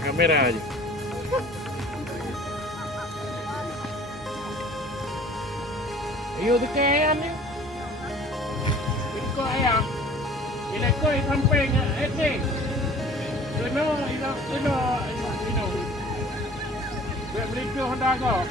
kamera aja. Ayo dekat ni. Ikut ayam. Bila kau sampai ni. Kena beli ke Honda kau.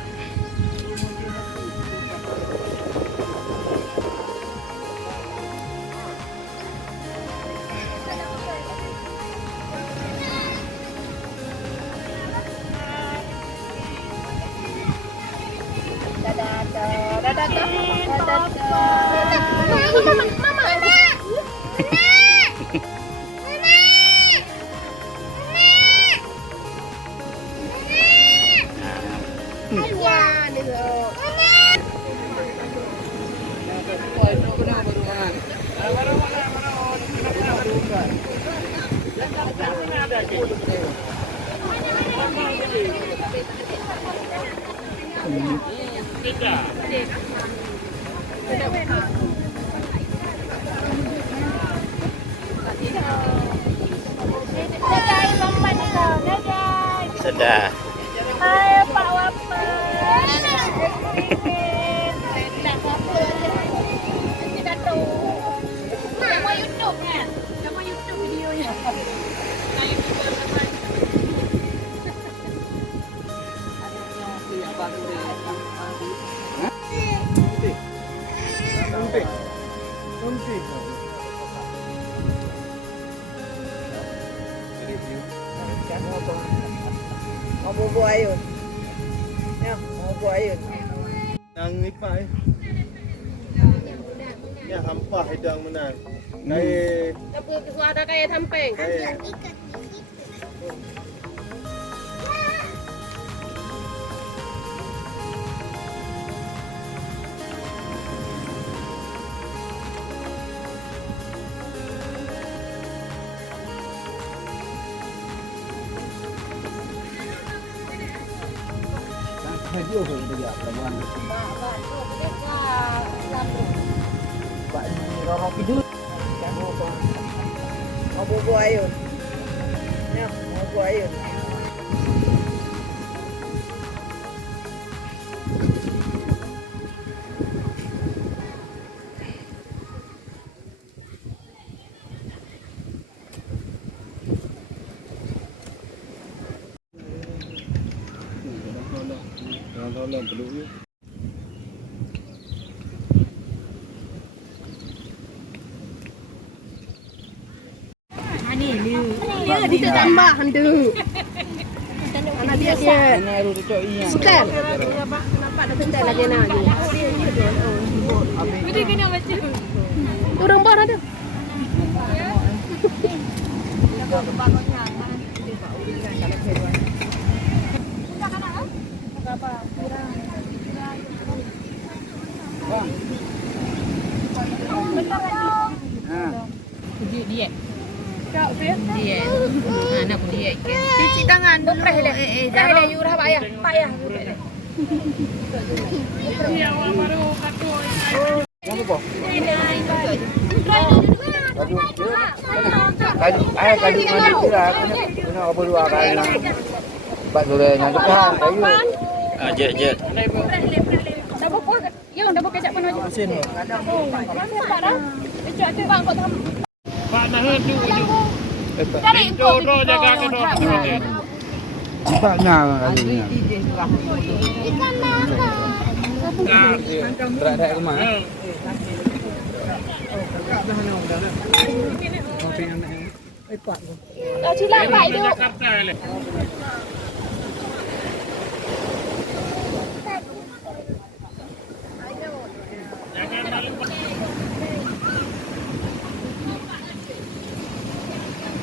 Sudah. Hai Pak Wapa. Tidak tahu. Mau YouTube kan? Mau YouTube videonya. Mau buat ayun. Ya, mau buat ayun. Nang ipai. Ya, hampah hidang menang. Kai. Apa ada kayak tampeng? Kai. Video pun dia perempuan. Pak ni rorok hidup. Mau buat ayun. Ya, mau buat ayun. Tolong peluk. Dia ditambah hantu. Anak dia. Ini aru cocok iya. Sekan. Kenapa ada benda lagi nak? Video kena baca. Orang bar ada. Diet. Kau dia? Diet. Nak pun diet ke? Cuci tangan. Bepreh dah. Jangan yurah payah. Payah. Ya, baru kata. Kamu apa? Kadu. Kadu mandi kira. nak berdua kali. Bak gorengnya depan kayu. Je. Dah berapa? Yang dah berapa kejap pun aja. Mesin tu. Cuaca bang kau tahu. Pak nah tu je. Cari Itu ro jaga ke ro. Cepatnya kali. Ikan bakar. Berat ke mana? Dah silap pak itu. Jakarta le. Jangan malu.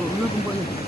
Mana kumpul ni?